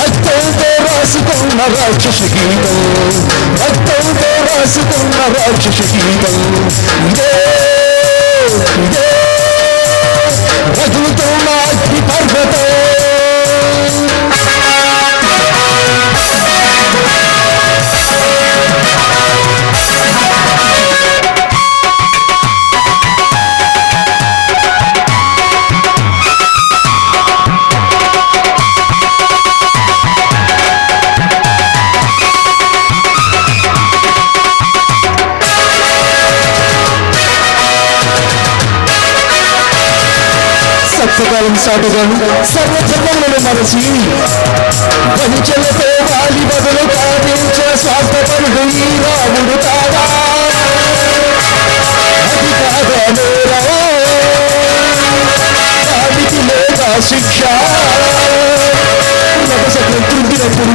రక్తంతో రాసుకున్న రాక్షస గీతం, రక్తంతో రాసుకున్న రాక్షస గీతం ఇదే ఇదే రగులుతున్న అగ్ని పర్వతం. సత్యకాలం సాటుగాను సర్వధర్మములను మనసి వనిచలతో వాలి బదులు కావించిన స్వార్థపరుడు ఈ రాముడు కాదా? అది కాదా నేరా? దానికి లేదా శిక్ష? కృంగినప్పుడు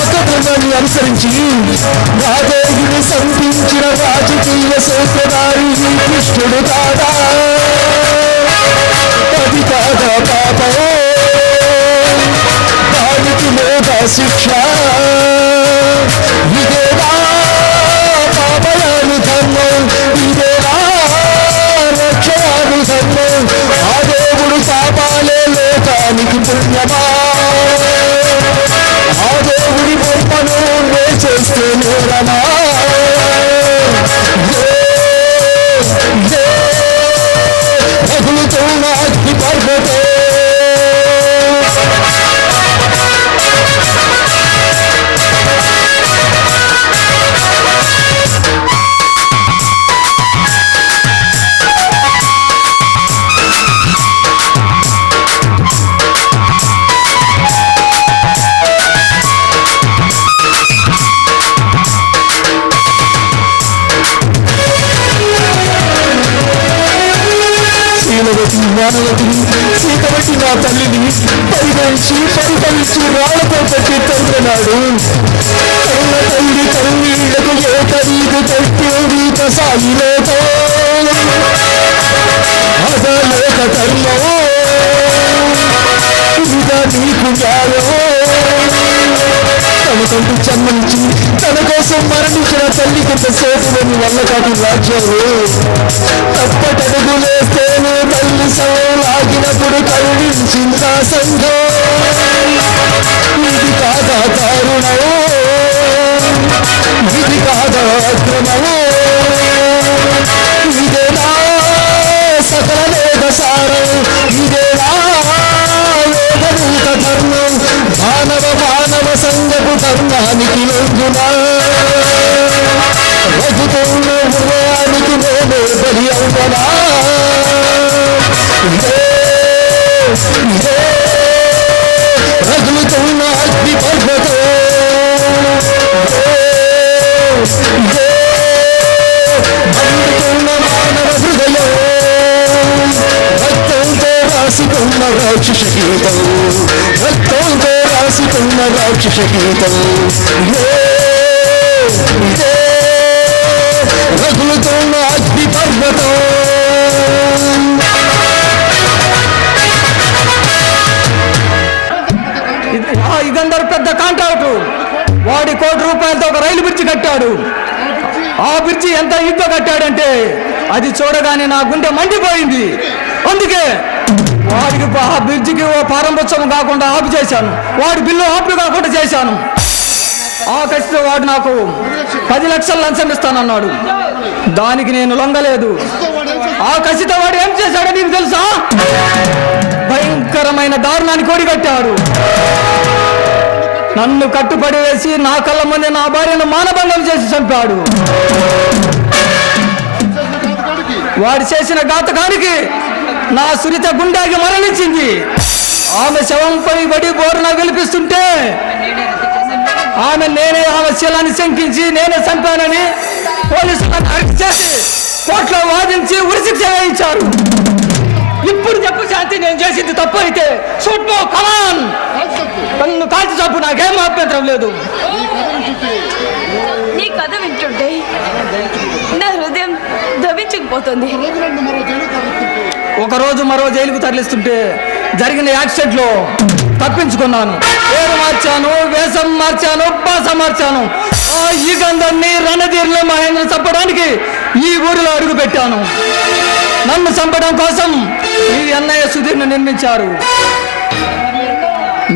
ఒక ధర్మాన్ని అనుసరించి రాదేవిని సంధించిన రాజకీయ సూత్రధారి కృష్ణుడు కాదా? అది కాదా పాపం? దానికి లేదా శిక్ష? ఇదేనా పాపయాను ధర్మం, ఇదేనా రక్షయాను ధర్మం? ఆ దేవుడు పాపాలే లోకానికి పుణ్యమా? ఆ దేవుడి బొమ్మను చేస్తే నేరమా? రగులుతున్న అగ్ని పర్వతం. సీతవటి నా తల్లిని పరిగణించి రాళ్లతో పెట్టి తరున్నాడు. కన్న తల్లి కన్నీళ్లకు ఏకరీతి పెట్టేది సాయిలేతో అదలేక ధర్మమో ఇదా నీకు న్యాయమో? తనకంటూ జన్మనిచ్చి తన కోసం మరణించిన తల్లికింత సేతులని వల్ల కాదు రాజ్యాలు. తప్పటడుగు వేస్తేనే తల్లి లాగినప్పుడు కరుణించింద సంఘం. ఇది కాదా దారుణమో? ఇది కాదా అక్రమమో? ఇదేనా సకల వేద సారం, ఇదేనా వేదభూత ధర్మం? మానవ సంగపు ధర్మానికి లొంగునా? రఘుతున్న హృదయానికి నేనే బలి అవునా? రగులుతున్న అగ్ని పర్వతం. మండుతున్న మానవ హృదయం, రక్తంతో రాసుకున్న రాక్షస గీతం, రక్తంతో రాసుకున్న రాక్షస గీతం ఇదే రగులుతున్న అగ్ని పర్వతం. ఇదందరూ పెద్ద కాంట్రాక్టు. వాడి ₹1 కోటి ఒక రైలు బ్రిడ్జి కట్టాడు. ఆ బ్రిడ్జి ఎంత ఇబ్బ కట్టాడంటే అది చూడగానే నా గుండె మండిపోయింది. అందుకే వాడికి ఆ బ్రిడ్జికి ఓ ప్రారంభోత్సవం కాకుండా ఆపు చేశాను, వాడి బిల్లు ఆపు కాకుండా చేశాను. ఆ కసితో వాడు నాకు 10 లక్షలు లంచం ఇస్తానన్నాడు. దానికి నేను లొంగలేదు. ఆ కసితో వాడు ఏం చేశాడో నీకు తెలుసా? భయంకరమైన దారుణానికి ఒడిగట్టాడు. నన్ను కట్టుబడి వేసి నా కళ్ళ ముందే నా భార్యను మానభంగం చేసి చంపాడు. వాడు చేసిన ఘాతకానికి నా సునీత గుండాగి మరణించింది. ఆమె శవంపై బడి బోరున విలిపిస్తుంటే నేనే ఆమె శీలాన్ని శంకించి నేనే చంపానని పోలీసులను అరెస్ట్ చేసి కోర్టులో వాదించి ఉరిశిక్ష వేయించారు. ఇప్పుడు చెప్పు శాంతి, నేను చేసింది తప్పు అయితే షూట్ కమాన్, నన్ను కాల్చి చంపు, నాకేం అభ్యంతరం లేదు. నీ కథ వింటుంటే నా హృదయం దవించుకుపోతుంది. ఒకరోజు మరో జైలుకు తరలిస్తుంటే జరిగిన యాక్సిడెంట్లో తప్పించుకున్నాను. పేరు మార్చాను, వేషం మార్చాను, భాష మార్చాను. ఆ యుగంధర్ని రణధీరులు మహేంద్ర చంపడానికి ఈ ఊరిలో అడుగు పెట్టాను. నన్ను చంపడం కోసం మీ అన్నయ్య సుధీర్ను నిర్మించారు.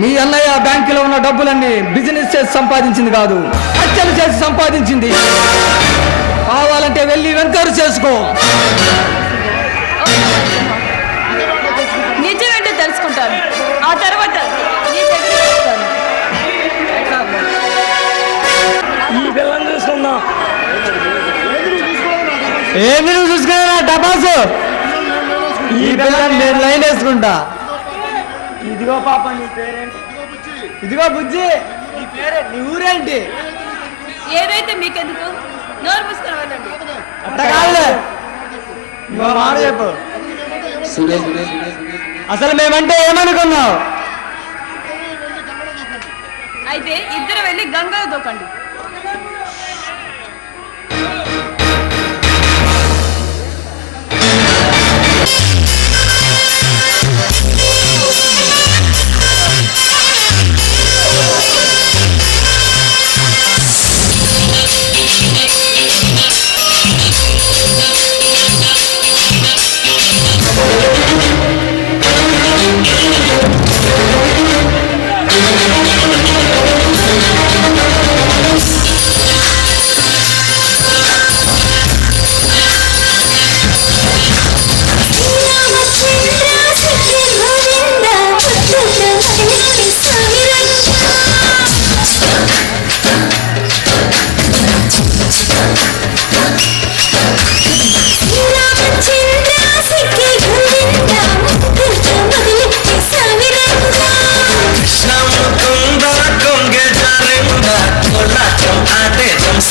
మీ అన్నయ్య బ్యాంకులో ఉన్న డబ్బులన్నీ బిజినెస్ చేసి సంపాదించింది కాదు, హత్యలు చేసి సంపాదించింది. కావాలంటే వెళ్ళి ఎంక్వైరీ చేసుకో. నిజమేంటో తెలుసుకుంటాను. ఆ తర్వాత నీ దగ్గరికి వస్తాను. ఈ పిల్లని చూసుకుందాం. ఏమి నువ్వు చూసుకున్నా డబాసు? ఈ పిల్లని నేను లైన్ వేసుకుంటా. ఇదిగో పాప, నీ పేరేంటి? ఇదిగో బుజ్జి, నీ పేరే, నీ ఊరేంటి? ఏదైతే మీకెందుకు, నోరు మూసుకొని వెళ్ళండి. అట్ట కాదులే, ఇంకో మాట చెప్పు. అసలు మేమంటే ఏమనుకున్నావు? అయితే ఇద్దరు వెళ్ళి గంగలో దూకండి.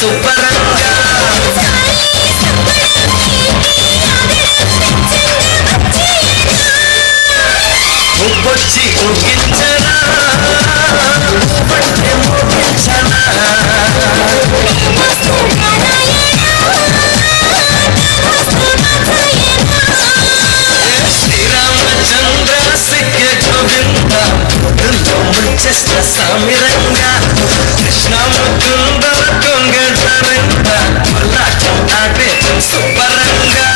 సుపరంగా ఉప్పొచ్చి ఊగించరా, పట్టే మోగించనా, శ్రీరామచంద్ర సిగ్గ గోవింద ముంచెస్త సామిరంగా, కృష్ణ ముకుంద కొంగ జరింద మల్లాటం ఆడే సుపరంగా.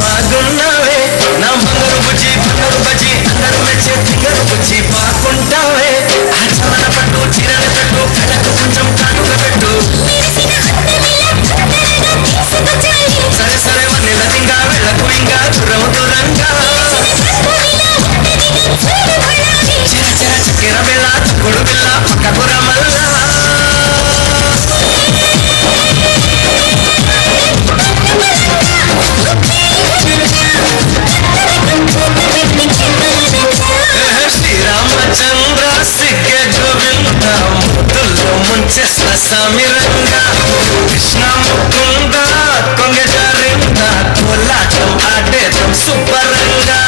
బాగున్నావే నా బంగారు బుజ్జి, బంగారు బజ్జి, అందరూ మెచ్చే తింగరు బుజ్జి, బాగుంటావే ఆ చమన పట్టు చీరల పెట్టు, కళ్ళకు కొంచెం కాటుక పెట్టు, సరే సరే వన్నెల తింగా వెళ్ళకు ఇంకా దూరం దూరంగా, చిర చిర చక్కెర బిళ్ళ చుక్కుడు బిళ్ళ పక్కకుర మల్లా, శ్రీరామచంద్ర సిగ్గ గోవింద ముద్దుల్లో ముంచెస్త సామిరంగా, కృష్ణ ముకుంద కొంగ జారింద కోలాటం ఆడేదం సుపరంగా.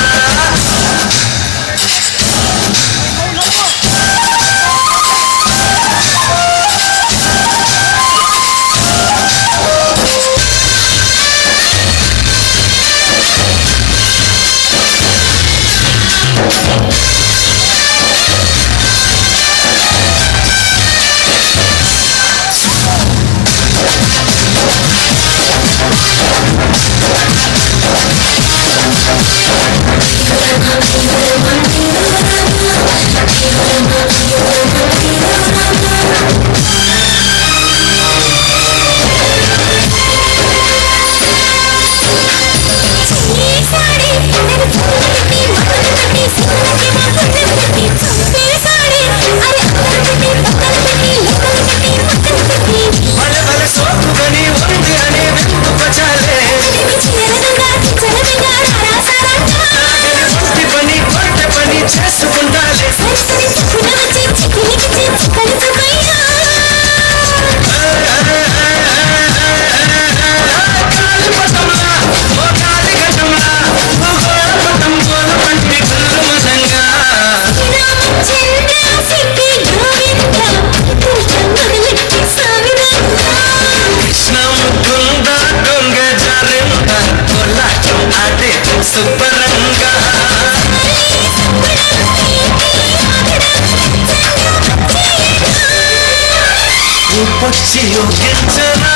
వచ్చి యోగించనా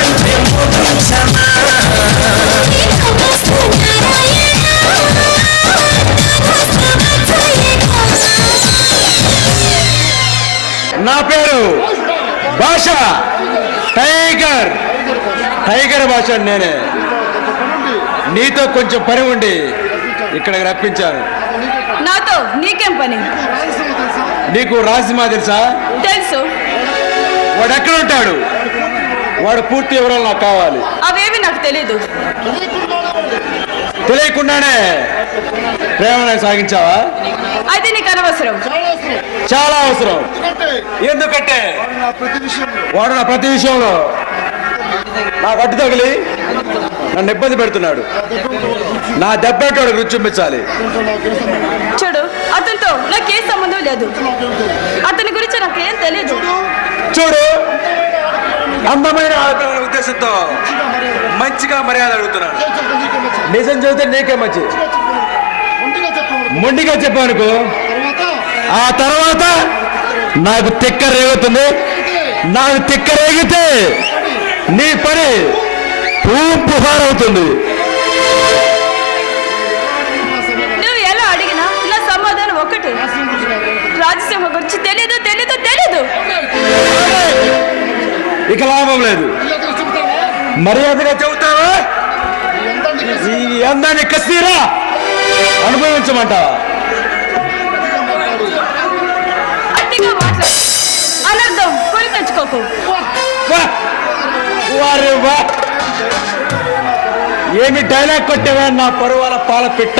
అంటే మోగించనా నా పేరు భాష టైగర్ భాష. నేనే నీతో కొంచెం పని ఉండి ఇక్కడికి రప్పించాను. నాతో నీకేం పని? నీకు రాజసింహ తెలుసా? తెలుసు. వాడు ఎక్కడ ఉంటాడు? వాడు పూర్తి వివరాలు నాకు కావాలి. అవేవి నాకు తెలీదు. తెలియకుండానే ప్రేమను సాగించావా? అయితే నీకు అనవసరం. చాలా అవసరం. ఎందుకంటే వాడు నా ప్రతి విషయంలో నాకు అడ్డు తగిలి నన్ను ఇబ్బంది పెడుతున్నాడు. నా దెబ్బేటోడు రుచి చూపించాలి. చూడు, అతనితో నాకేం సంబంధం లేదు. అతని గురించి నాకేం తెలీదు. చూడు, అందమైన ఆలోచన ఉద్దేశంతో మంచిగా మర్యాద అడుగుతున్నాను. నిజం చెబితే నీకే మంచి. మొండిగా చెప్పానుకో, ఆ తర్వాత నాకు తిక్క రేగుతుంది. నాకు తిక్క రేగితే నీ పని పుహారవుతుంది. నువ్వు ఎలా అడిగినా నా సమాధానం ఒకటి. రాజసింహ గురించి తెలీదు తెలీదు తెలీదు. ఇక లాభం లేదు. మర్యాదగా చెబుతావా? ఈ అందాన్ని కస్తీరా అనుభవించమంటావా? అతిగా మాట్లాడు. అనర్థం కొని తెచ్చుకోకు. వారే వా, ఏమి డైలాగ్ కొట్టేవా నా పరువాల పాల పిట్ట.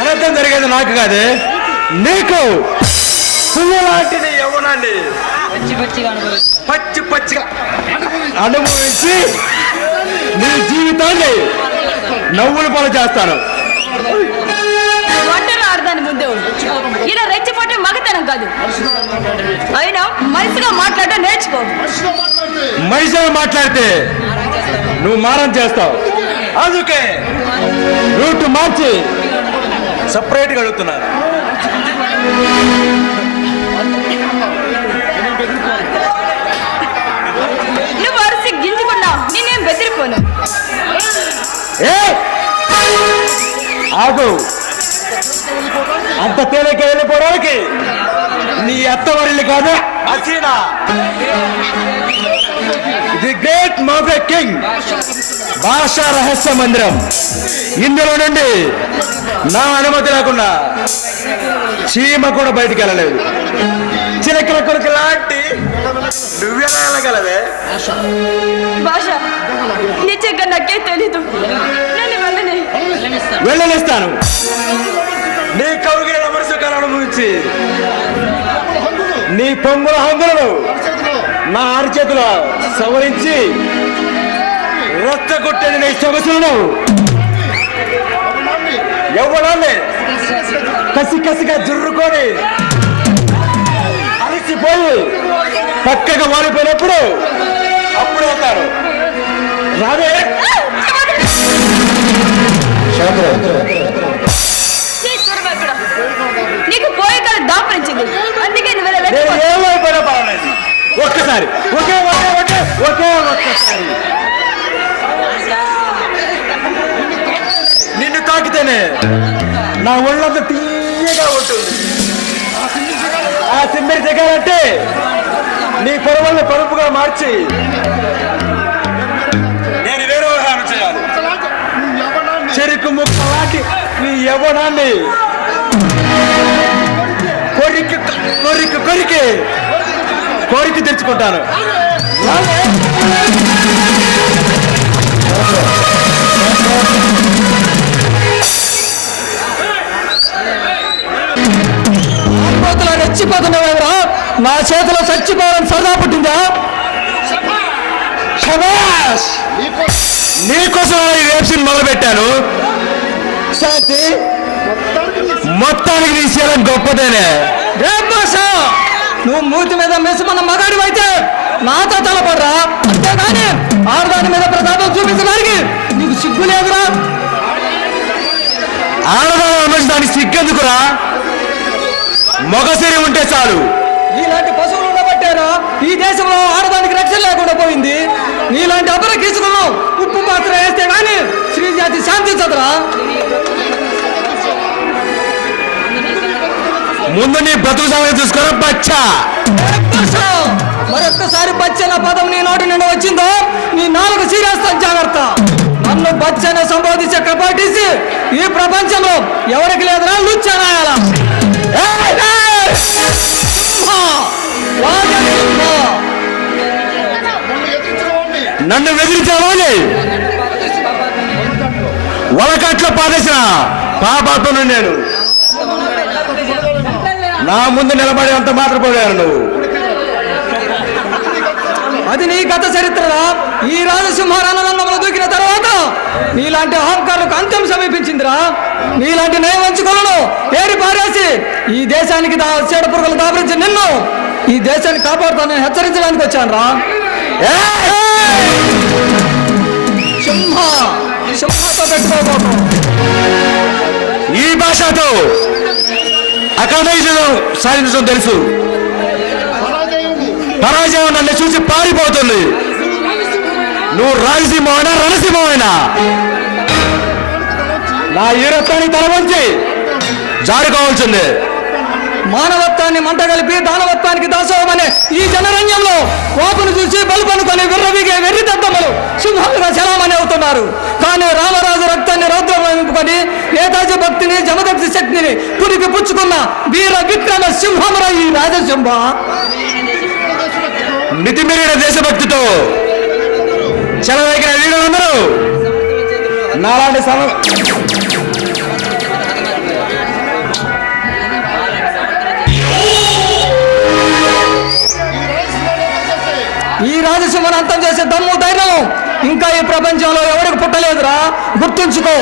అనర్థం జరిగేది నాకు కాదే, నీకు. పువ్వు లాంటి నీ యవ్వనాన్ని పచ్చి పచ్చిగా అనుభవించి నీ జీవితాన్ని నవ్వులు పాలు చేస్తాను. వంటలో ఆడదాని ముందు ఇలా రెచ్చిపోతే మగతనం కాదు. అయినా మనిషిగా మాట్లాడటం నేర్చుకో. మనిషిగా మాట్లాడితే నువ్వు మారం చేస్తావు. అందుకే రూట్ మార్చి సపరేట్గా అడుగుతున్నాను. నువ్వు అరిసి గింజుకున్నా నేనేం బెదిరిపోను. ఏ ఆగు, అంత తేలిక వెళ్ళిపోవడానికి నీ అత్తవారిల్లు కాదు Haseena. The great mafia king Basha రహస్య మందిరం. ఇందులో నుండి నా అనుమతి లేకుండా చీమ కూడా బయటికి వెళ్ళలేదు. చిలకల కొడుకు లాంటి నువ్వెలా వెళ్ళగలవే? భాష నిజంగా నాకే తెలీదు. నేను వెళ్ళనిస్తాను. నీ కౌగిల నమస్కారం అనుభవించి నీ పొంగుల హంగులను నా అరిచేతులు సవరించి రెచ్చగొట్టేది నీ సొగసులను యవ్వనాన్ని కసి కసిగా జుర్రుకొని అరిచిపోయి పక్కగా మారిపోయినప్పుడు అప్పుడు వెళ్తారు. రాదే నీకు పోయే కాలం దాపరించింది. అందుకే నువ్వు ఏమైపోయినా పర్వాలేదు. ఒక్కసారి ఒక్కసారి నిన్ను తాకితేనే నా ఒళ్ళంతా తీయగా ఉంటుంది. ఆ సిమ్మిరి దిగాలంటే నీ పొరవల్ని పరుపుగా మార్చి నేను వేరే వ్యవహారం చేయాలి. చెరుకు ముక్క లాంటి నీ యవ్వనాన్ని కోరిక తెచ్చుకుంటాను. రెచ్చిపోతున్నావా? నా చేతిలో చచ్చిపోవాలని సరదా పుట్టిందా? నీకోసం ఈ వెబ్ సిరీస్ మొదలు పెట్టాను. శాంతి మొత్తానికి నీ శీలం గొప్పదేనే. నువ్వు మూతి మీద మెసుకున్న మగాడి అయితే నాతో తలపడరా, అంతేగాని ఆడదాని మీద ప్రతాపం చూపించడానికి నీకు సిగ్గు లేదురా. ఆడదాని అమ్మడానికి సిగ్గెందుకురా? మగసిరి ఉంటే చాలు. ఇలాంటి పశువులు వల్లేరా ఈ దేశంలో ఆడదానికి రక్షణ లేకుండా పోయింది. నీలాంటి అపర కీచుకున్నావు ఉప్పు పాత్ర వేస్తే గాని శ్రీజాతి శాంతించదురా. ముందు నీ బ్రతుకు సమయం చూసుకోరా బచ్చా. మరొక్కసారి బచ్చన పదం నీ నోటి నుండి వచ్చిందో నీ నాలుగు సీరేస్తాను, జాగ్రత్త. నన్ను బచ్చన సంబోధించే కపాటిసి ఈ ప్రపంచంలో ఎవరికి లేదురా లుచ్చనాయాల. నన్ను వెదిరించావాలి వలకట్ల పారేసిన పాపాత్మను నేను. నా ముందు నిలబడి అంత మాత్రపోయాను నువ్వు. అది నీ గత చరిత్రరా. ఈ రాజసింహారానందములు దూకిన తర్వాత నీలాంటి అహంకారులకు అంత్యం సమీపించిందిరా. నీలాంటి నయవంచుకులను ఏరి పారేసి ఈ దేశానికి చెడ పురుగులు దాపరించి నిన్ను ఈ దేశాన్ని కాపాడుతానని హెచ్చరించడానికి వచ్చాను రా. సింహతో పెట్టుకోబోకు. ఈ భాషతో అకాదమిజం సాధించడం తెలుసు. పరాజయం నన్ను చూసి పారిపోతుంది. నువ్వు రాజసింహమైనా రణసింహమైనా నా ఈరత్వాన్ని తల వంచి జారుకోవాల్సిందే. మానవత్వాన్ని మంట కలిపి దానవత్వానికి దాసోహమనే ఈ జనరంగంలో కోపను చూసి బలుపనుకొని విర్రవిగే వెర్రి దద్దమ్మలు సింహాలుగా చలామణి అవుతున్నారు. కానీ రామరాజు రక్తాన్ని రౌద్రమని నేతాజీ భక్తిని జమదగ్ని శక్తిని పురికి పుచ్చుకున్న వీర విక్రమ సింహమురా ఈ రాజసింహ. మితిమీరిన దేశభక్తితో చెలవేగిన వీరులందరూ నాలాంటి ఈ రాజసింహను అంతం చేసే దమ్ము ధైర్యం ఇంకా ఈ ప్రపంచంలో ఎవరికి పుట్టలేదురా, గుర్తుంచుకో.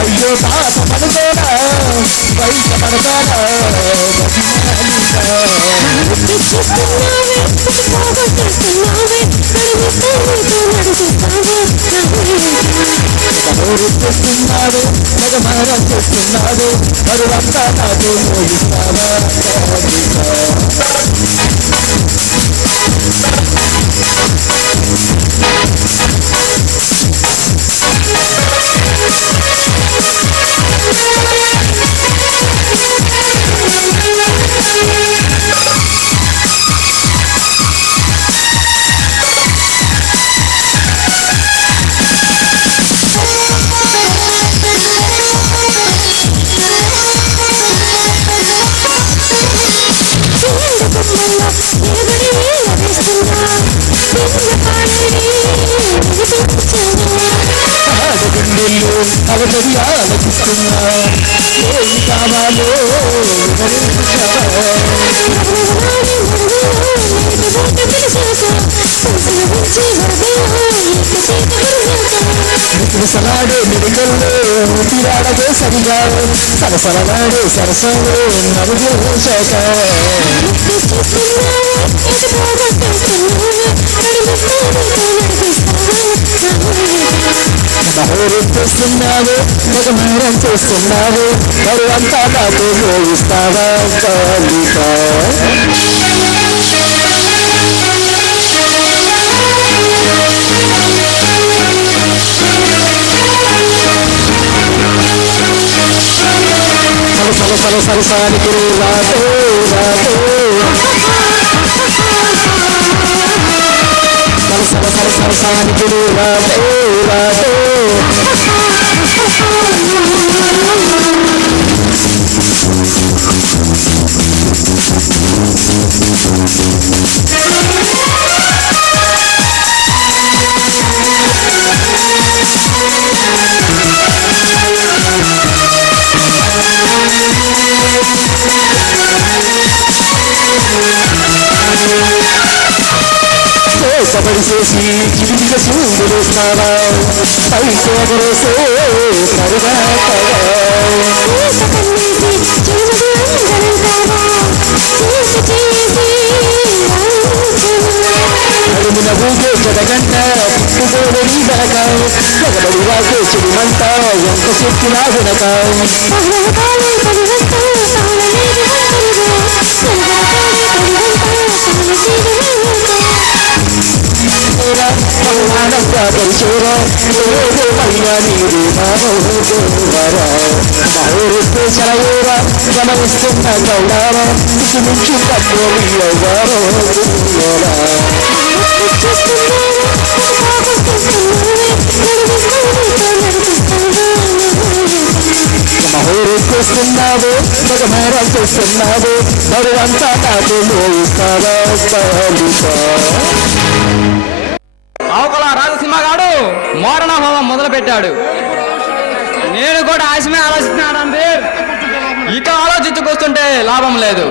అయ్యో పాప పడుకోడా బయట పడతాడా చేస్తున్నాడు మగమారం చేస్తున్నాడు మరువంతా నాతో మోగిస్తావా. గుండెల్లో అవతరి ఆలోచిస్తున్నా ఏమి కావాలో సలాడే మెరుగల్లో ఊపిరాడదే సరిగా సరసరలాడే సరసంలో నలుగు శాఖ మహోరెత్తిస్తున్నావు మగమారం చేస్తున్నావు మరువంతా నాతో మోగిస్తావా బాలిక. సరసానికి రాతో రాతో సరసానికి రాతో రాతో చూసి చిటిక చూస్తావా పైకి ఎగరేసే పరుగాటవా అడుగున ఊగే జగగంట పుట్టుకోవడి వెనక ఎగబడి వాకే చెడుమంట ఎంత చెప్పినా వెనక పరిచోరా మయ్యా నీరు మారేస్తే చలయోరా గమనిస్తున్న గౌడారా నుంచి పట్టువారో మహోరెక్కిస్తున్నావు మగమేరం చేస్తున్నావు మరువంతా నాకు అవకల రాజసింహ గాడు మోరణ హోమం మొదలు పెట్టాడు. నేను కూడా ఆశమే ఆలోచిస్తున్నానండి. ఇక ఆలోచించుకొస్తుంటే లాభం లేదు.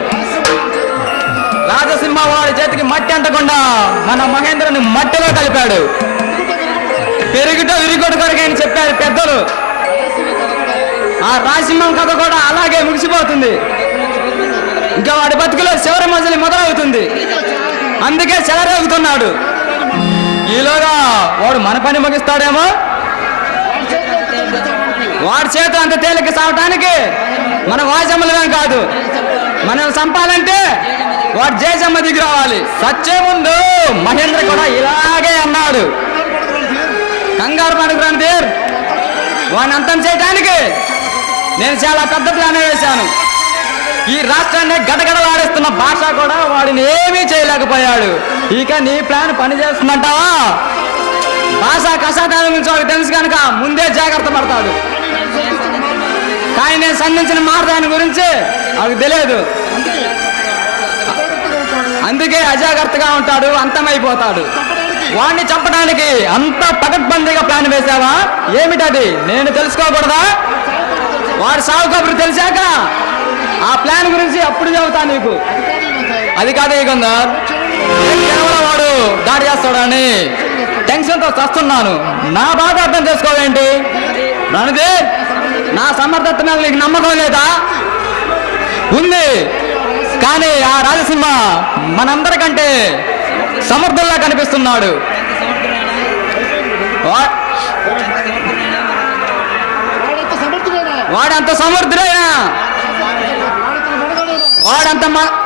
రాజసింహ వాడి చేతికి మట్టి అంటకుండా మన మహేంద్రుని మట్టిలో కలిపాడు. పెరుగుట విరిగొట్టు కొరకని చెప్పారు పెద్దలు. ఆ రాజసింహం కథ కూడా అలాగే ముగిసిపోతుంది. ఇంకా వాడి బతుకులో చివరి మజిలి మొదలవుతుంది. అందుకే చెలరేగుతున్నాడు. ఈలోగా వాడు మన పని ముగిస్తాడేమో. వాడి చేత అంత తేలిక సాగటానికి మన వాజమ్మలమేం కాదు. మనం చంపాలంటే వాడు జయజమ్మ దిగి రావాలి. సచ్చే ముందు మహేంద్ర కూడా ఇలాగే అన్నాడు. కంగారు పడకు రణధీర్, వాడిని అంతం చేయడానికి నేను చాలా పెద్ద ప్లాన్ వేశాను. ఈ రాష్ట్రాన్ని గడగడలాడిస్తున్న భాష కూడా వాడిని ఏమీ చేయలేకపోయాడు. ఇక నీ ప్లాన్ పని చేస్తుందంటావా? భాష కషాయాల గురించి వాడికి తెలుసు కనుక ముందే జాగ్రత్త పడతాడు. కానీ నేను సంధించిన మాట దాని గురించి వాడికి తెలియదు. అందుకే అజాగ్రత్తగా ఉంటాడు, అంతమైపోతాడు. వాడిని చంపడానికి అంత పకడ్బందీగా ప్లాన్ వేశావా? ఏమిటది నేను తెలుసుకోకూడదా? వాడి సాగు కబురు తెలిసాక ఆ ప్లాన్ గురించి అప్పుడు చెబుతా నీకు. అది కాదు యుగంధర్, కేవలం వాడు దాడి చేస్తాడని టెన్షన్తో చస్తున్నాను. నా బాధ అర్థం చేసుకోవేంటి? రణధీర్, నా సమర్థత మీద నీకు నమ్మకం లేదా? ఉంది. కానీ ఆ రాజసింహ మనందరికంటే సమర్థుల్లా కనిపిస్తున్నాడు. వాడంత సమర్థుడైనా,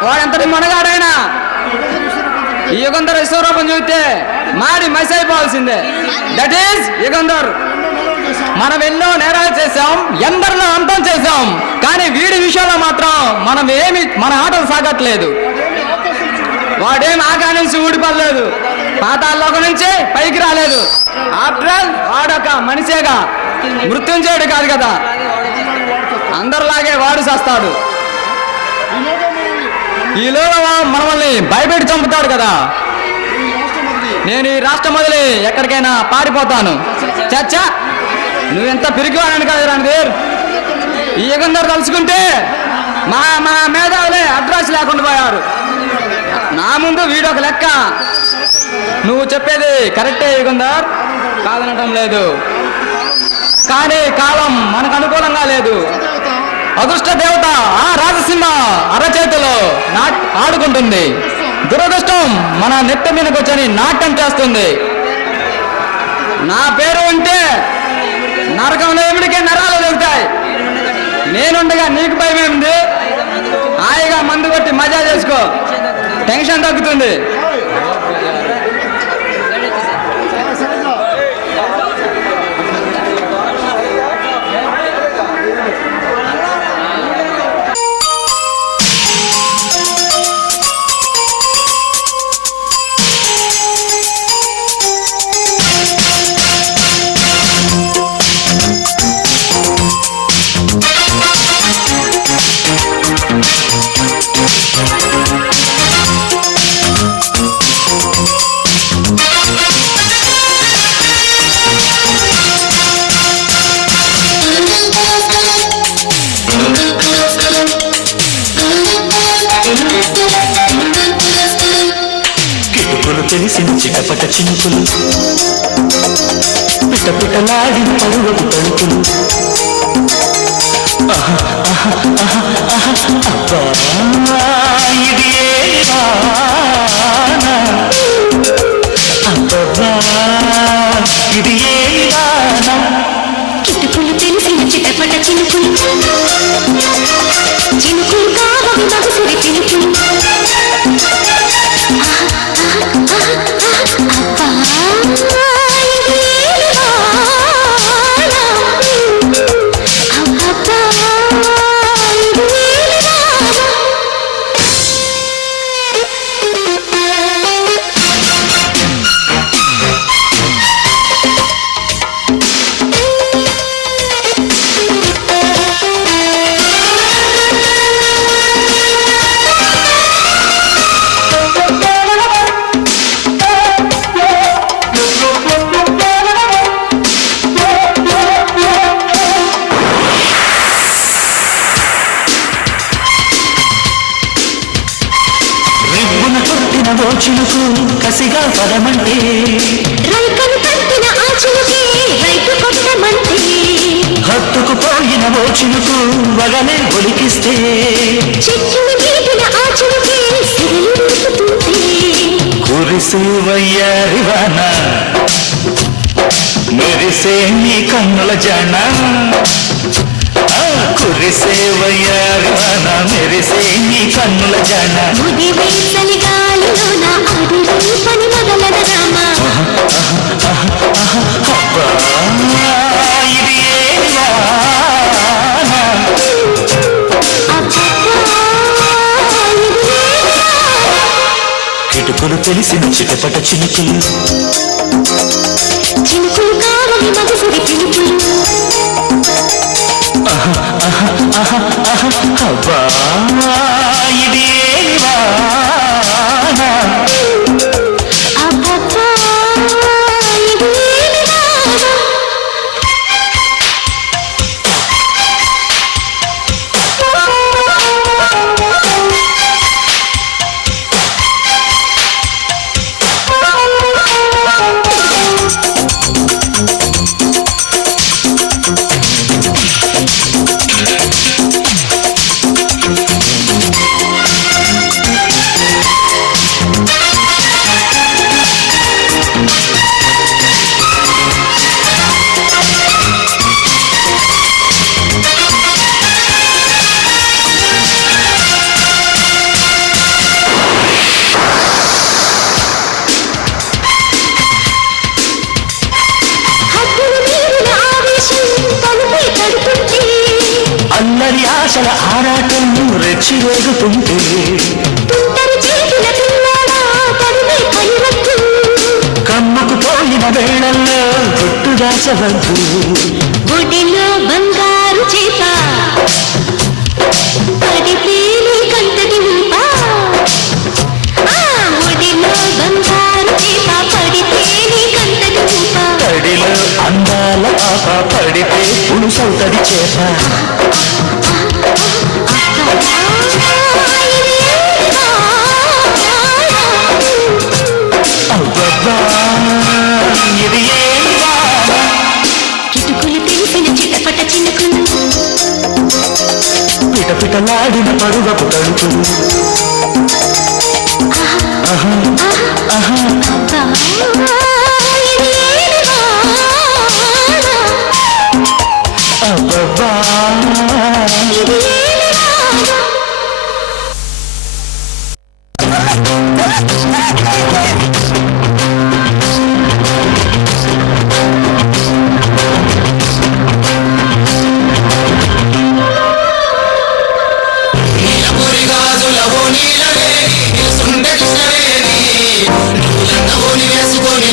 వాడంతటి మనగాడైనా ఈ యుగంధర్ విశ్వరూపం చూస్తే మాడి మసి అయిపోవాల్సిందే. That is Yugandhar. మనం ఎన్నో నేరాలు చేశాం, ఎందరిలో అంతం చేశాం. కానీ వీడి విషయంలో మాత్రం మన ఆటలు సాగట్లేదు. వాడేం ఆగా నుంచి ఊడిపడలేదు, పాతాల్లోకి నుంచి పైకి రాలేదు. ఆఫ్టర్ ఆల్ వాడొక మనిషేగా, మృత్యుంజయుడు కాదు కదా. అందరిలాగే వాడు చేస్తాడు. ఈలోగా మనల్ని భయపెట్టి చంపుతాడు కదా. నేను ఈ రాష్ట్రం వదిలి ఎక్కడికైనా పారిపోతాను. చచ్చా, నువ్వెంత పిరికివాడని కాదు రణధీర్. ఈ యుగంధర్ తలుచుకుంటే మా మేధావులే అడ్రస్ లేకుండా పోయారు. నా ముందు వీడొక లెక్క. నువ్వు చెప్పేది కరెక్టే యుగంధర్, కాదనటం లేదు. కానీ కాలం మనకు అనుకూలంగా లేదు. అదృష్ట దేవత ఆ రాజసింహ అరచేతిలో ఆడుకుంటుంది. దురదృష్టం మన నెత్తి మీదకి వచ్చని నాట్యం చేస్తుంది. నా పేరు ఉంటే నరకంలో ఏమిటికే నరాలు దొరుకుతాయి. నేనుండగా నీకు భయం ఏమిటి? హాయిగా మందు కొట్టి మజా చేసుకో, టెన్షన్ తగ్గుతుంది. చిటపట చినుకులు పిట పిటలాడి పరువపు తలుపులు అబ్బా ఇది ఏ వాన అబ్బా ఇది ఏ వాన కిటుకులు తెలిసిన చిటపట చినుకులు చినుకులు కావవి మగసురి పిలుపులు చినుకు కసిగా పదమంటే రైకను కట్టిన ఆ చినుకే రైతు కొట్టమంటే హత్తుకు పోయిన ఓ చినుకు వగలే ఒలికిస్తే చెట్టుని మీటిన ఆ చినుకే సిరిలు ఊపుతుంటే కురిసే వయ్యారివాన మెరిసే నీ కన్నుల జాన కురిసే వయ్యారివాన మెరిసే నీ కన్నుల జాన ముదివే చలిగాలిలో నా అడుగు పని మొదలన రామా అబ్బా ఇది ఏ వాన కిటుకులు తెలిసిన చిటపట చినుకులు చినుకులు కావని మగసుడి పిలుపులు అబ్బా ఇది ఏ వాన అబ్బబ్బా ఇది వాన అల్లరి ఆశల ఆరాటం రెచ్చి రేగుతుంటే కమ్ముకు పోయిన వేళల్లో గుట్టు దాచవద్దు ఒడిలో బంగారు చేప పడితే కంతటి ఊప ఒడిలో బంగారు చేప పడితే కంతటి ఊప తడిలో అందాల పాప పడితే పులుసవుతది చేప అబ్బబ్బా ఇది ఏ వాన కిటుకులు తెలిసిన చిటపట చినుకులు పిట పిటలాడిన పరువపు తడుపులు అబ్బా ఇది వాన అబ్బబ్బా ఇది వాన నీలవేణి సుందరి వేసుకొని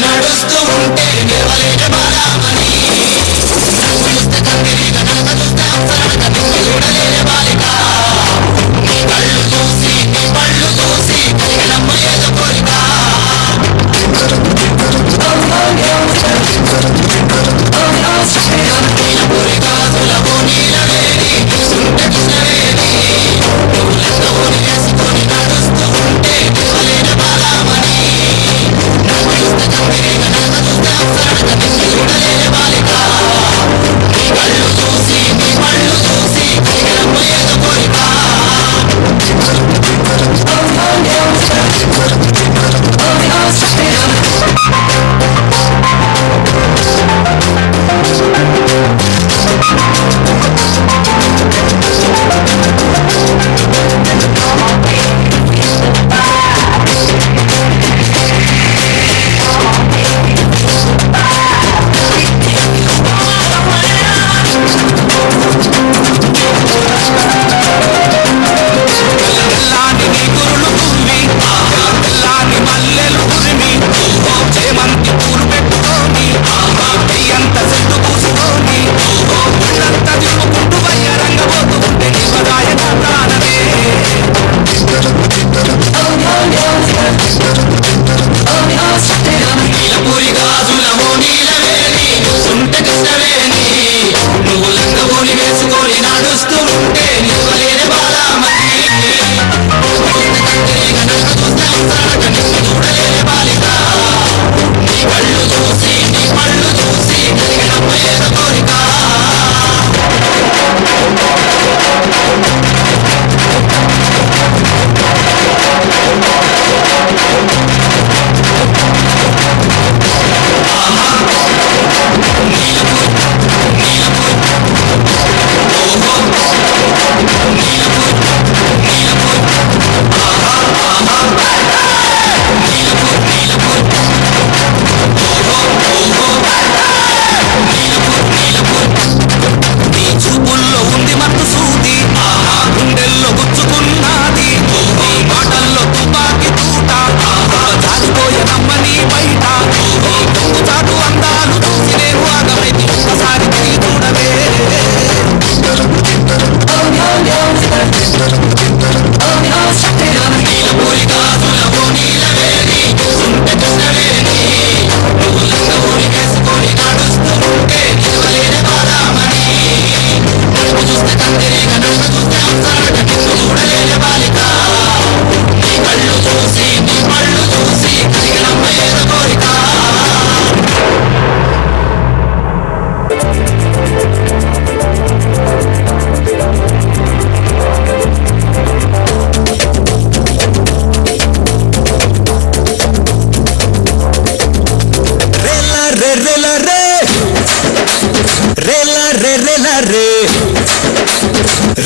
రేలా రే రేలా రే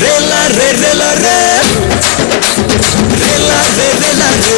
రేలా రే రేలా రే రేలా రే రేలా రే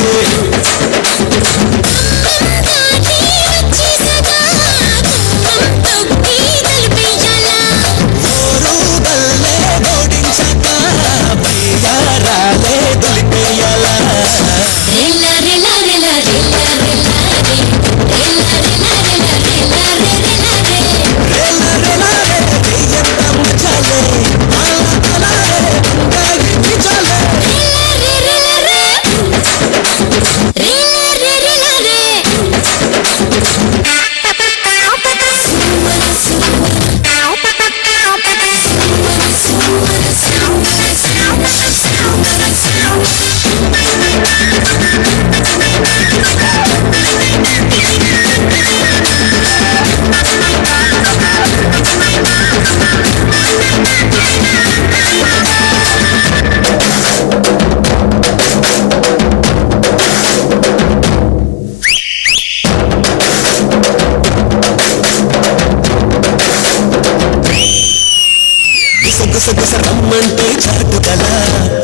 రమ్మంటే చాటుగల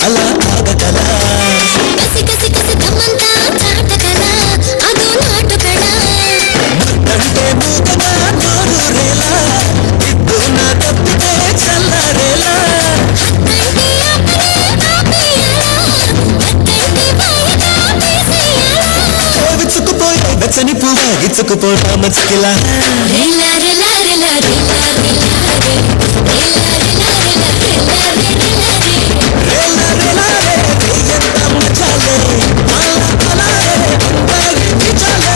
అలా ఆగగల కసి కసి కసి దమ్మంతా చాటగల అదో నాటుగల అంటే మూగగా నోరు రేలా ఇద్దు నా తప్పితే చల్లరేలా కంటి ఆపరే ఆపేయాలా కంటి బాయగా తీసేయాలా విచ్చుకుపోయి వెచ్చని పువ్వ ఇచ్చుకుపోతా మచ్చికిలా రేలా రేలా రేలా రేలా రేలా రేలా రేలా రేలా రే ఎంత మచాలే అలా అలా రే అందాలి నిచాలే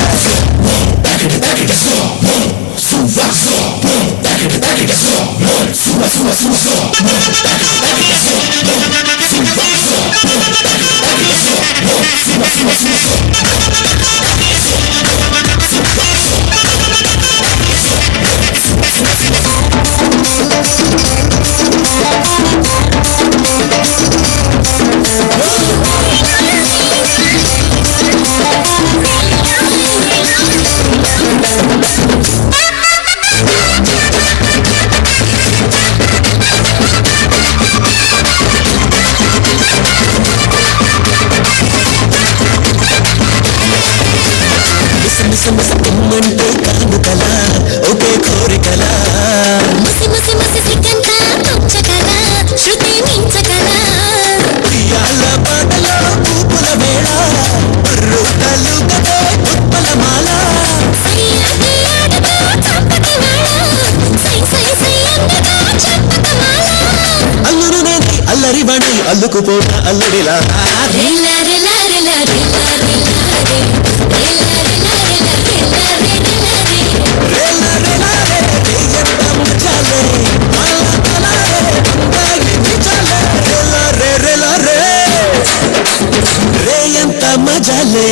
మిసమిసమిసమ్మంటే కానుకల ఒకే కోరికల ముసి ముసి ముసి సిగ్గంత తొచ్చగల శృతి మించగల ఉయ్యాల పాటలో పూపుల వేళ రుట్టలు కదే ఉత్పల మాల సయ్యాటి ఆడతో చంపకి వాడ సై సై సై అందగా చంపకమాల అల్లురు నేని అల్లరి బణి అల్లుకుపోట అల్లుడిలా రేలా రేలా రేలా రేలా రేలా రేలా రేలా రేలా రేలా రేలా రే ఎంత మచాలే అలా అలా రే అందాలి నిచాలే రేలా రే రేలా రే రే ఎంత మజాలే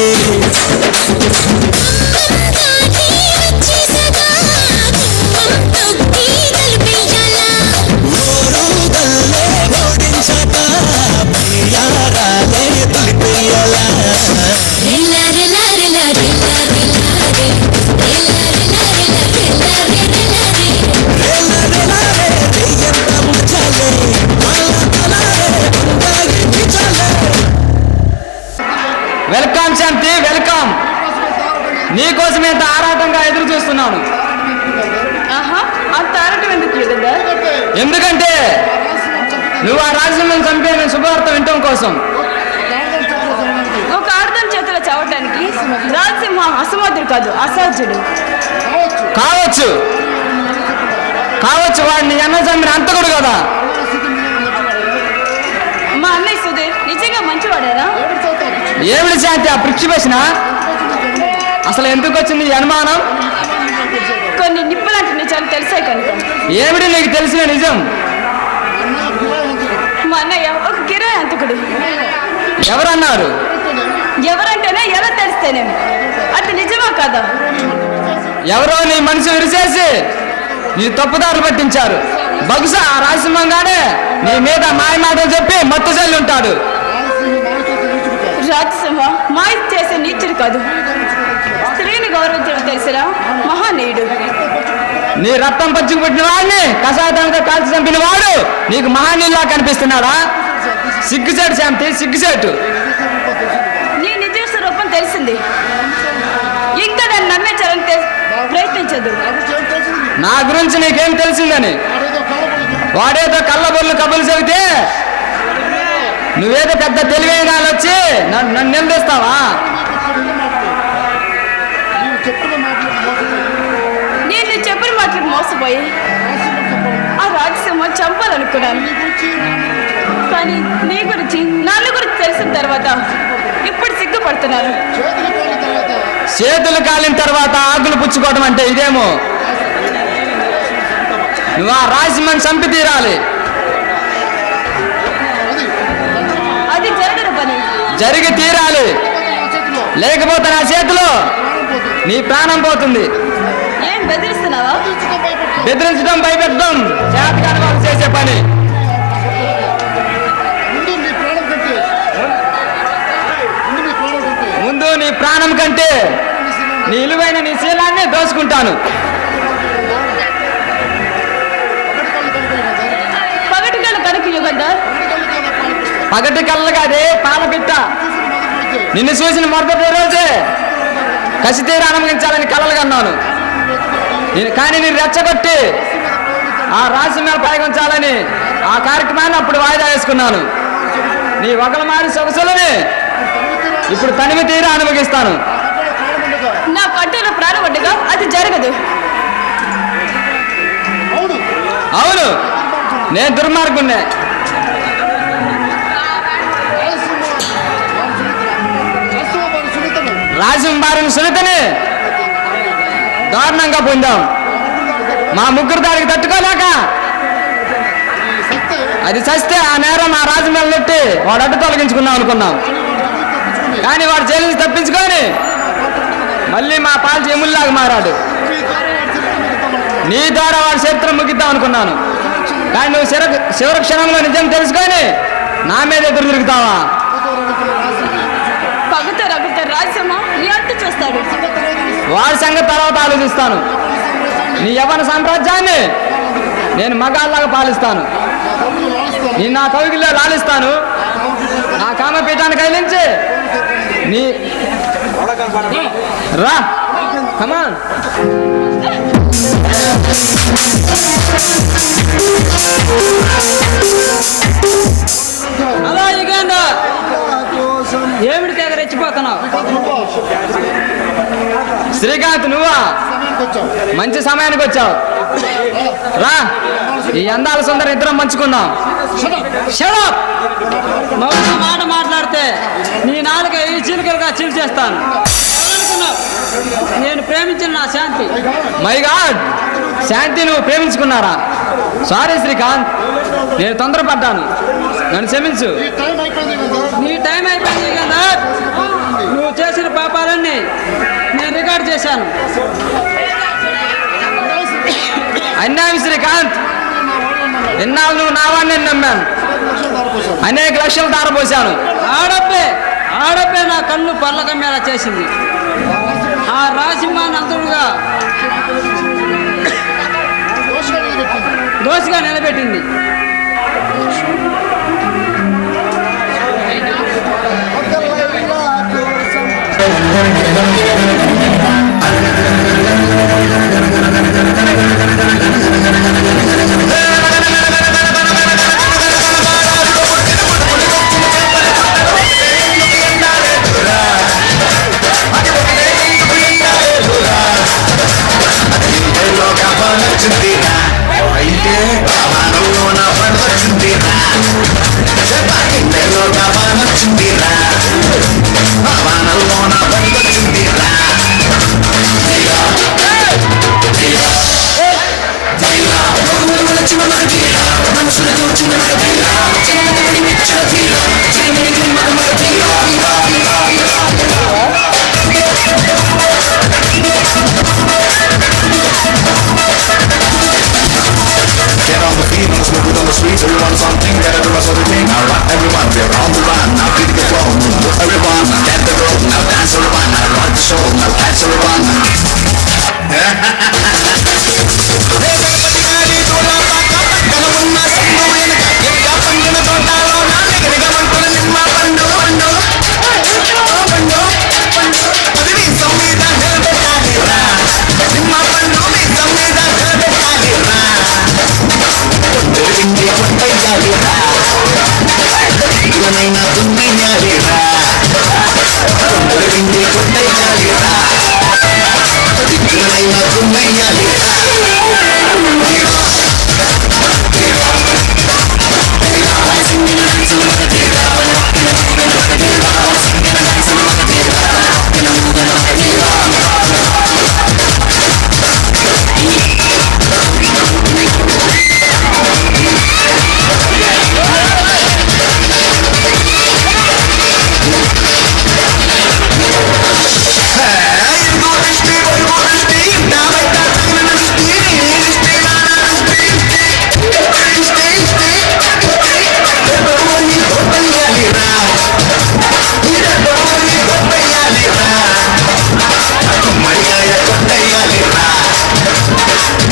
ఓరుగల్లే ఓడించక ప్రియారాలే తలిపేయాలా రేలా రేలా రే ఎంత మచాలే అలా అలా రే అందాలి నిచాలే వెల్కమ్ శాంతి వెల్కమ్. నీకోసం ఎంత ఆరాటంగా ఎదురు చూస్తున్నాను. ఆహా అంత ఆరటం ఎందుకు కదా? ఎందుకంటే నువ్వు ఆ రాజసింహం చంపిన శుభవార్త వినటం కోసం. ఒక ఆడదాని చేతిలో చావటానికి రాజసింహ అసమర్థుడు కాదు, అసాధ్యుడు. కావచ్చు కావచ్చు వాడిని అన్న చంపిన అంతకుడు కదా. మా అన్నయ్య సుధీర్ నిజంగా మంచివాడేనా? ఏమిటి శాంతి ఆ పృక్షి ప్రశ్న? అసలు ఎందుకు వచ్చింది ఈ అనుమానం? కొన్ని నిప్పులాంటి నిజాలు తెలిసాయి కనుక. ఏమిటి నీకు తెలిసిన నిజం? మా అన్నయ్య ఒక కిరాయి అంతకుడు. ఎవరన్నారు? ఎవరంటేనే ఎలా తెలిస్తేనేమి. అది నిజమా కాదా? ఎవరో నీ మనసు విరిచేసి నీ తప్పుదారు పట్టించారు. బహుశా ఆ రాజసింహంగానే నీ మీద మాయ మాటలు చెప్పి మత్తు చల్లి ఉంటాడు. రాజసింహ మాయ చేసే నీచుడు కాదు, స్త్రీని గౌరవించడం తెలిసిన మహానీయుడు. నీ రక్తం పంచుకు పుట్టిన వాడిని కషాయతంతో కాల్చి చంపిన వాడు నీకు మహానీయులా కనిపిస్తున్నాడా? సిగ్గుసేటు శాంతి, సిగ్గుసేటు. నీ నిజ స్వరూపం తెలిసింది. ఇంకా నన్ను నమ్మించాలని ప్రయత్నించదు. నా గురించి నీకేం తెలిసిందని? వాడేదో కళ్ళబొల్లు కబుర్లు చెబితే నువ్వేదో పెద్ద తెలివైన వాళ్ళు వచ్చి నన్ను నిలదీస్తావా? నేను చెప్పిన మాటలకు మోసపోయి ఆ రాజసింహ చంపాలనుకున్నాను. కానీ నీ గురించి నన్ను గురించి తెలిసిన తర్వాత ఇప్పుడు సిగ్గుపడుతున్నాను. చేతులు కాలిన తర్వాత ఆకులు పుచ్చుకోవడం అంటే ఇదేమో. నువ్వు ఆ రాజసింహని చంపి తీరాలి. అది జరగని పని. జరిగి తీరాలి, లేకపోతే నా చేతిలో నీ ప్రాణం పోతుంది. ఏం బెదిరిస్తున్నావా? బెదిరించడం, భయపెట్టడం చేతకాని వాళ్ళు చేసే పని. ముందు నీ ప్రాణం కంటే నీ విలువైన నీ శీలాన్ని దోచుకుంటాను. పగటి కళ్ళు కనుక యుగంధర్. పగటి కళ్ళగా అదే పాలపిట్ట. నిన్ను చూసిన మొదటి రోజే కసి తీర అనుమతించాలని కలలు కన్నాను. కానీ నేను రెచ్చగొట్టి ఆ రాశి మీద పాల్గొంచాలని ఆ కార్యక్రమాన్ని అప్పుడు వాయిదా వేసుకున్నాను. నీ ఒకల మారి సొగసులని ఇప్పుడు తనివి తీర అనుభవిస్తాను. నా కట్టెలో ప్రాణపడ్డగా అది జరగదు. అవును, నేను దుర్మార్గుణ్ణే. రాజంబారిన సునీతని దారుణంగా పొందాం. మా ముగ్గురు దానికి తట్టుకోలేక అది చస్తే ఆ నేరం మా రాజు మీద నెట్టి వాడు అడ్డు తొలగించుకుందాం అనుకున్నాం. కానీ వాడు జైలు నుంచి తప్పించుకొని మళ్ళీ మా పాల్చి ఎముల్లాగా మారాడు. నీ ద్వారా వాడి చరిత్ర ముగిద్దాం అనుకున్నాను. కానీ నువ్వు చివరి క్షణంలో నిజం తెలుసుకొని నా మీద ఎదురు తిరుగుతావా? పగతో రగుతో రాజసింహ ఎంత చూస్తాడు? వాడి సంగతి తర్వాత ఆలోచిస్తాను. నీ యవ్వన సామ్రాజ్యాన్ని నేను మగాళ్ళలాగా పాలిస్తాను. నేను నా కవిగిల్లో లాలిస్తాను. నా కామపీఠాన్ని కదిలించి నీ రా కమాన్. అలా యుగేందర్, ఏమిటి తెగ రెచ్చిపోతున్నావు? శ్రీకాంత్, నువ్వా? మంచి సమయానికి వచ్చావు. రా, ఈ అందాల సుందర ఇద్దరం పంచుకుందాం. షడప్! మౌన మాట మాట్లాడితే నీ నాలుక ఈ చిలుకలుగా చీల్చేస్తాను. ఏమనుకున్నావు? నేను ప్రేమించిన నా శాంతి. మై గాడ్, శాంతి నువ్వు ప్రేమించుకున్నారా? సారీ శ్రీకాంత్, నేను తొందరపడ్డాను, నన్ను క్షమించు. నీ టైం అయిపోయింది కదా. నువ్వు చేసిన పాపాలన్నీ నేను రికార్డ్ చేశాను. అన్యాయం శ్రీకాంత్. ఎన్నాళ్ళు నువ్వు నా వాడిని నమ్మాను, అనేక లక్షలు దారపోశాను. ఆడపే నా కన్ను పర్లకమ్మేలా చేసింది. ఆ రాసింహానంతుడుగా దోషిగా నిలబెట్టింది. Get on the feet, let's move it on the streets. Everyone something, get it, the rest of the thing. Now rock everyone, we're on the run. Now beat the flow, move everyone. Get the rope, now dance everyone. Now rock the show, now catch everyone. Ganapati గారి తోలాపాక పక్కన ఉన్న సందు వెనుక ఎరుగా పండిన తోటలో నా నిగనిగమంటున్న నిమ్మ పండు పండు అది మీసం మీద నిలబెట్టాలిరా నిమ్మ పండు మీసం మీద నిలబెట్టాలిరా పిండి కొట్టయ్యాలిరా ఇవనైనా దున్నేయాలిరా పిండి కొట్టయ్యాలిరా ఇవనైనా దున్నేయాలిరా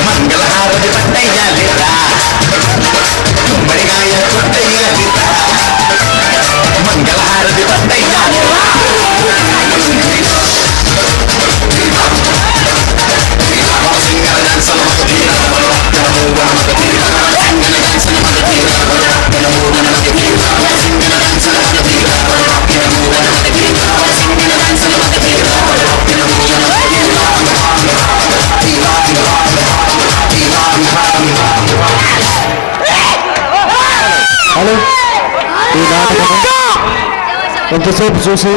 మంగళహారతి పట్టయ్యాలిరా గుమ్మడికాయ కొట్టయ్యాలిరా మంగళహారతి పట్టయ్యాలిరా హలో ఈ నాటకం ఎంతసేపు చూసి